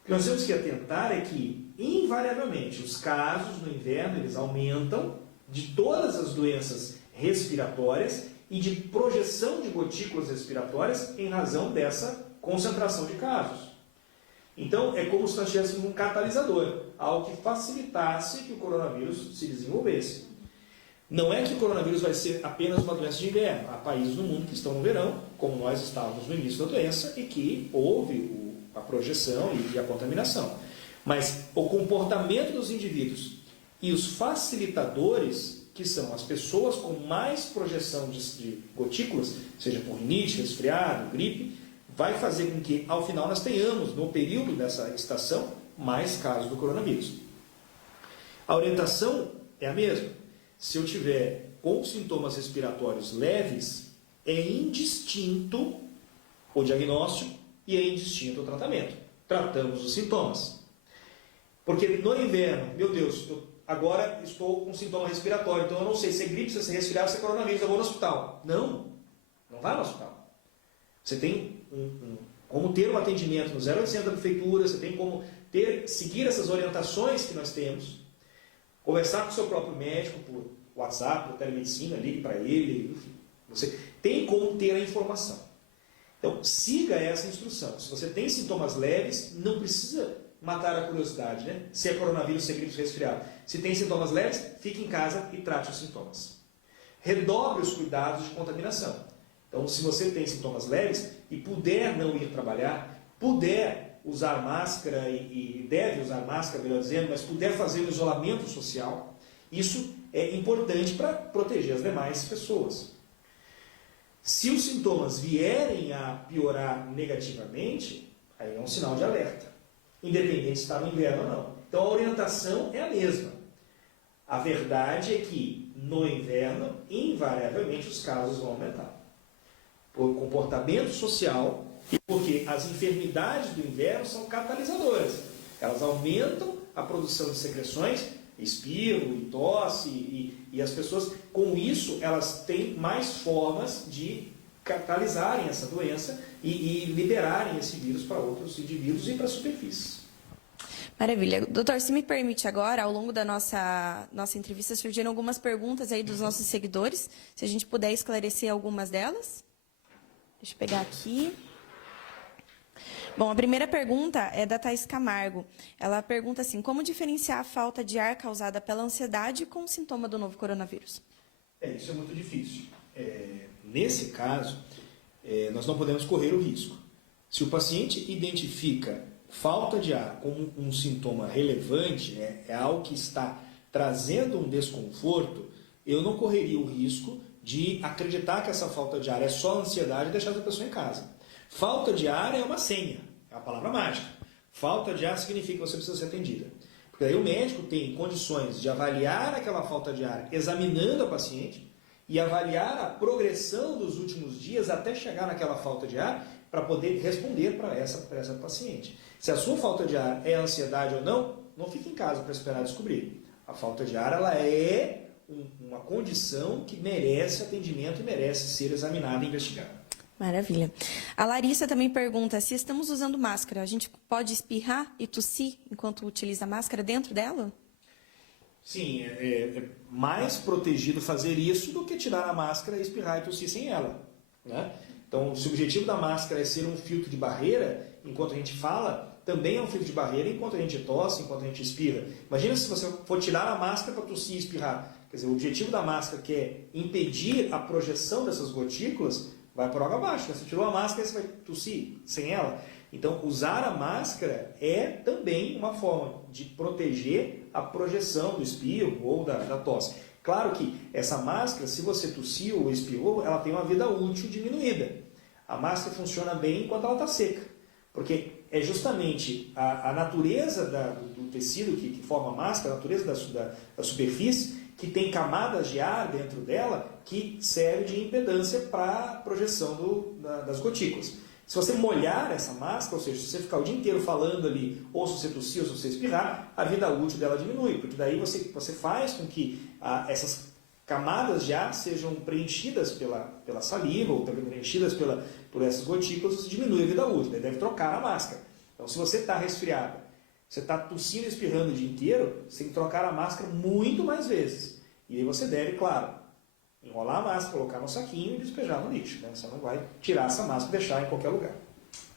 O que nós temos que atentar é que, invariavelmente, os casos no inverno eles aumentam de todas as doenças respiratórias e de projeção de gotículas respiratórias em razão dessa concentração de casos. Então, é como se nós tivéssemos um catalisador, algo que facilitasse que o coronavírus se desenvolvesse. Não é que o coronavírus vai ser apenas uma doença de inverno. Há países no mundo que estão no verão, como nós estávamos no início da doença, e que houve a projeção e a contaminação. Mas o comportamento dos indivíduos e os facilitadores que são as pessoas com mais projeção de gotículas, seja por rinite, resfriado, gripe, vai fazer com que, ao final, nós tenhamos, no período dessa estação, mais casos do coronavírus. A orientação é a mesma. Se eu tiver com sintomas respiratórios leves, é indistinto o diagnóstico e é indistinto o tratamento. Tratamos os sintomas. Porque no inverno, meu Deus, agora estou com sintoma respiratório, então eu não sei se é gripe, se é resfriado, se é coronavírus, eu vou no hospital. Não vai no hospital. Você tem como ter um atendimento no 0800 da prefeitura, você tem como seguir essas orientações que nós temos, conversar com o seu próprio médico por WhatsApp, por telemedicina, ligue para ele, enfim. Você tem como ter a informação. Então, siga essa instrução. Se você tem sintomas leves, não precisa matar a curiosidade, né? Se é coronavírus, se é gripe, se é resfriado. Se tem sintomas leves, fique em casa e trate os sintomas. Redobre os cuidados de contaminação. Então, se você tem sintomas leves e puder não ir trabalhar, puder usar máscara e deve usar máscara, melhor dizendo, mas puder fazer o isolamento social, isso é importante para proteger as demais pessoas. Se os sintomas vierem a piorar negativamente, aí é um sinal de alerta, independente se está no inverno ou não. Então a orientação é a mesma. A verdade é que no inverno, invariavelmente, os casos vão aumentar. Por comportamento social e porque as enfermidades do inverno são catalisadoras. Elas aumentam a produção de secreções, espirro e tosse, e as pessoas, com isso, elas têm mais formas de catalisarem essa doença e liberarem esse vírus para outros indivíduos e para superfícies. Maravilha. Doutor, se me permite agora, ao longo da nossa entrevista, surgiram algumas perguntas aí dos nossos seguidores, se a gente puder esclarecer algumas delas. Deixa eu pegar aqui. Bom, a primeira pergunta é da Thaís Camargo. Ela pergunta assim, como diferenciar a falta de ar causada pela ansiedade com o sintoma do novo coronavírus? Isso é muito difícil. Nesse caso, nós não podemos correr o risco. Se o paciente identifica falta de ar como um sintoma relevante, é algo que está trazendo um desconforto, eu não correria o risco de acreditar que essa falta de ar é só ansiedade e deixar essa pessoa em casa. Falta de ar é uma senha, é a palavra mágica. Falta de ar significa que você precisa ser atendida. Porque aí o médico tem condições de avaliar aquela falta de ar examinando a paciente e avaliar a progressão dos últimos dias até chegar naquela falta de ar para poder responder para essa paciente. Se a sua falta de ar é ansiedade ou não, não fique em casa para esperar descobrir. A falta de ar ela é uma condição que merece atendimento e merece ser examinada e investigada. Maravilha. A Larissa também pergunta se estamos usando máscara, a gente pode espirrar e tossir enquanto utiliza a máscara dentro dela? Sim, é mais protegido fazer isso do que tirar a máscara e espirrar e tossir sem ela, né? Então, se o objetivo da máscara é ser um filtro de barreira, enquanto a gente fala, também é um filtro de barreira enquanto a gente tosse, enquanto a gente espirra. Imagina se você for tirar a máscara para tossir e espirrar. Quer dizer, o objetivo da máscara, que é impedir a projeção dessas gotículas, vai por água abaixo. Você tirou a máscara, você vai tossir sem ela. Então, usar a máscara é também uma forma de proteger a projeção do espirro ou da tosse. Claro que essa máscara, se você tossiu ou espirrou, ela tem uma vida útil diminuída. A máscara funciona bem enquanto ela está seca. Porque é justamente a natureza do tecido que forma a máscara, a natureza da superfície, que tem camadas de ar dentro dela que serve de impedância para a projeção das gotículas. Se você molhar essa máscara, ou seja, se você ficar o dia inteiro falando ali, ou se você tossir, ou se você espirrar, a vida útil dela diminui, porque daí você faz com que essas camadas de ar sejam preenchidas pela saliva, ou também preenchidas por essas gotículas, e diminui a vida útil, daí deve trocar a máscara. Então, se você está resfriado, você está tossindo e espirrando o dia inteiro, você tem que trocar a máscara muito mais vezes. E aí você deve, claro, enrolar a máscara, colocar no saquinho e despejar no lixo, né? Você não vai tirar essa máscara e deixar em qualquer lugar.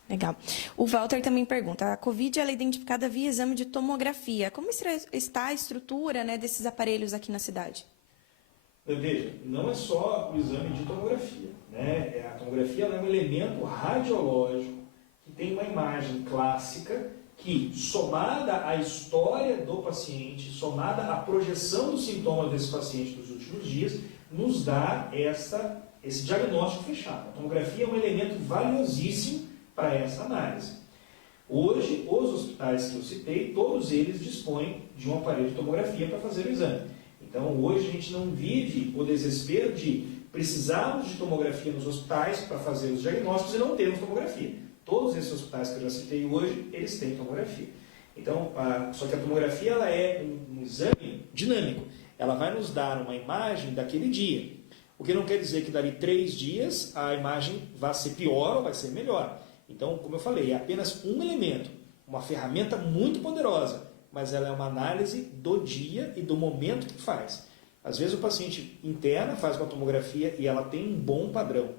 Legal. O Walter também pergunta, a Covid ela é identificada via exame de tomografia. Como está a estrutura, né, desses aparelhos aqui na cidade? Veja, não é só o exame de tomografia, né? A tomografia ela é um elemento radiológico que tem uma imagem clássica que, somada à história do paciente, somada à projeção dos sintomas desse paciente dos últimos dias, nos dá esse diagnóstico fechado. A tomografia é um elemento valiosíssimo para essa análise. Hoje, os hospitais que eu citei, todos eles dispõem de um aparelho de tomografia para fazer o exame. Então, hoje a gente não vive o desespero de precisarmos de tomografia nos hospitais para fazer os diagnósticos e não termos tomografia. Todos esses hospitais que eu já citei hoje, eles têm tomografia. Então, só que a tomografia ela é um exame dinâmico. Ela vai nos dar uma imagem daquele dia. O que não quer dizer que dali 3 dias a imagem vai ser pior ou vai ser melhor. Então, como eu falei, é apenas um elemento, uma ferramenta muito poderosa, mas ela é uma análise do dia e do momento que faz. Às vezes o paciente interna, faz uma tomografia e ela tem um bom padrão.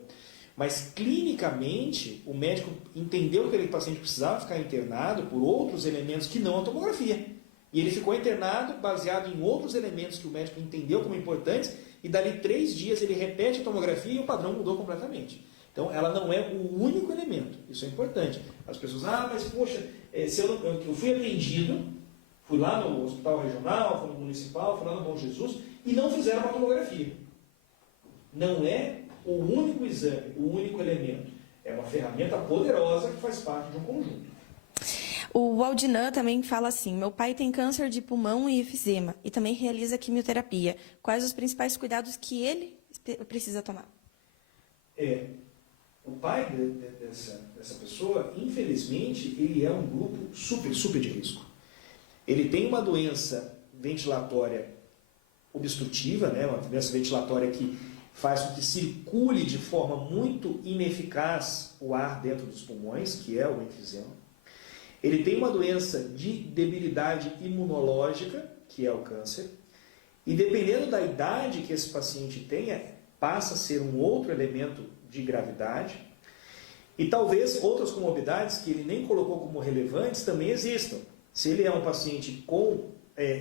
Mas clinicamente, o médico entendeu que aquele paciente precisava ficar internado por outros elementos que não a tomografia. E ele ficou internado baseado em outros elementos que o médico entendeu como importantes, e dali 3 dias ele repete a tomografia e o padrão mudou completamente. Então, ela não é o único elemento. Isso é importante. As pessoas, mas poxa, se eu fui atendido, fui lá no hospital regional, fui no municipal, fui lá no Bom Jesus, e não fizeram uma tomografia. Não é o único exame, o único elemento. É uma ferramenta poderosa que faz parte de um conjunto. O Aldinã também fala assim: meu pai tem câncer de pulmão e efizema e também realiza quimioterapia. Quais os principais cuidados que ele precisa tomar? O pai dessa pessoa, infelizmente, ele é um grupo super de risco. Ele tem uma doença ventilatória obstrutiva, né? Uma doença ventilatória que faz com que circule de forma muito ineficaz o ar dentro dos pulmões, que é o enfisema. Ele tem uma doença de debilidade imunológica, que é o câncer. E dependendo da idade que esse paciente tenha, passa a ser um outro elemento de gravidade. E talvez outras comorbidades que ele nem colocou como relevantes também existam. Se ele é um paciente com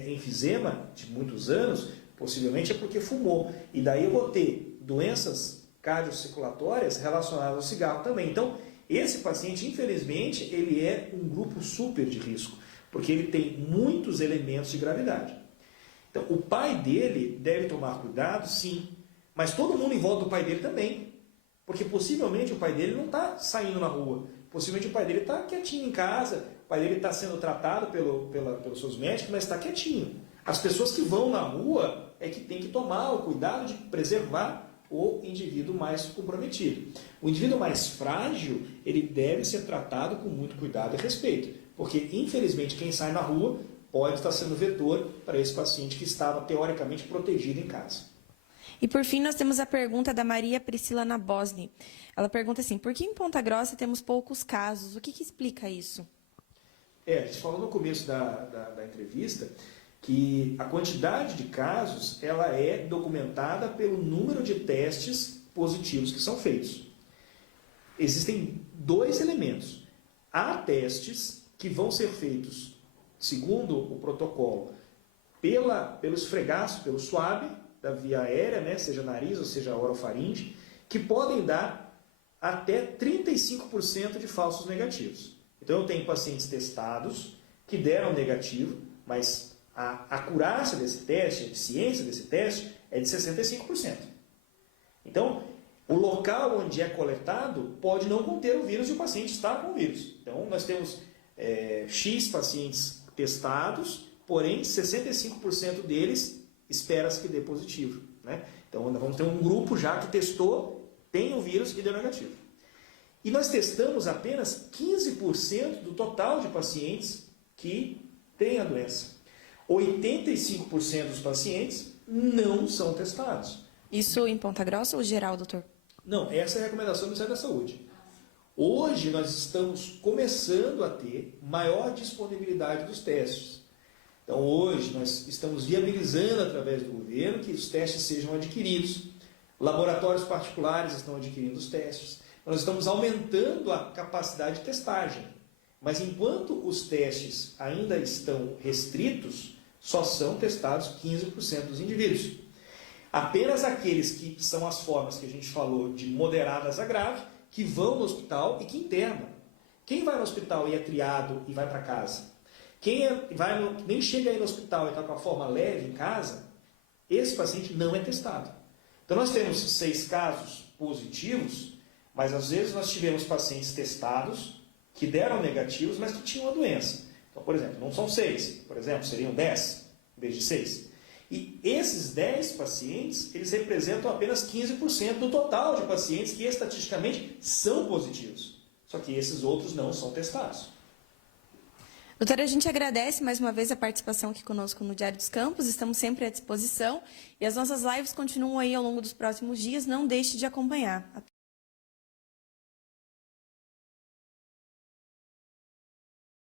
enfisema de muitos anos, possivelmente é porque fumou. E daí eu vou ter doenças cardiocirculatórias relacionadas ao cigarro também. Então, esse paciente, infelizmente, ele é um grupo super de risco, porque ele tem muitos elementos de gravidade. Então, o pai dele deve tomar cuidado, sim, mas todo mundo em volta do pai dele também, porque possivelmente o pai dele não está saindo na rua, possivelmente o pai dele está quietinho em casa, o pai dele está sendo tratado pelos seus médicos, mas está quietinho. As pessoas que vão na rua é que tem que tomar o cuidado de preservar o indivíduo mais comprometido. O indivíduo mais frágil, ele deve ser tratado com muito cuidado e respeito, porque infelizmente quem sai na rua pode estar sendo vetor para esse paciente que estava teoricamente protegido em casa. E por fim, nós temos a pergunta da Maria Priscila Nabosny. Ela pergunta assim: por que em Ponta Grossa temos poucos casos? O que explica isso? A gente falou no começo da entrevista que a quantidade de casos ela é documentada pelo número de testes positivos que são feitos. Existem 2 elementos. Há testes que vão ser feitos, segundo o protocolo, pelo esfregaço, pelo swab da via aérea, né, seja nariz ou seja orofaringe, que podem dar até 35% de falsos negativos. Então eu tenho pacientes testados que deram negativo, mas a acurácia desse teste, a eficiência desse teste é de 65%. Então, o local onde é coletado pode não conter o vírus e o paciente está com o vírus. Então, nós temos X pacientes testados, porém 65% deles espera-se que dê positivo, né? Então, nós vamos ter um grupo já que testou, tem o vírus e deu negativo. E nós testamos apenas 15% do total de pacientes que têm a doença. 85% dos pacientes não são testados. Isso em Ponta Grossa ou geral, doutor? Não, essa é a recomendação do Ministério da Saúde. Hoje nós estamos começando a ter maior disponibilidade dos testes. Então hoje nós estamos viabilizando através do governo que os testes sejam adquiridos. Laboratórios particulares estão adquirindo os testes. Nós estamos aumentando a capacidade de testagem. Mas enquanto os testes ainda estão restritos, só são testados 15% dos indivíduos. Apenas aqueles que são as formas que a gente falou de moderadas a grave, que vão no hospital e que internam. Quem vai no hospital e é triado e vai para casa? Quem nem chega aí no hospital e está com a forma leve em casa, esse paciente não é testado. Então nós temos 6 casos positivos, mas às vezes nós tivemos pacientes testados que deram negativos, mas que tinham a doença. Então, por exemplo, não são 6, por exemplo, seriam 10 em vez de 6. E esses 10 pacientes, eles representam apenas 15% do total de pacientes que estatisticamente são positivos. Só que esses outros não são testados. Doutora, a gente agradece mais uma vez a participação aqui conosco no Diário dos Campos, estamos sempre à disposição e as nossas lives continuam aí ao longo dos próximos dias, não deixe de acompanhar. Até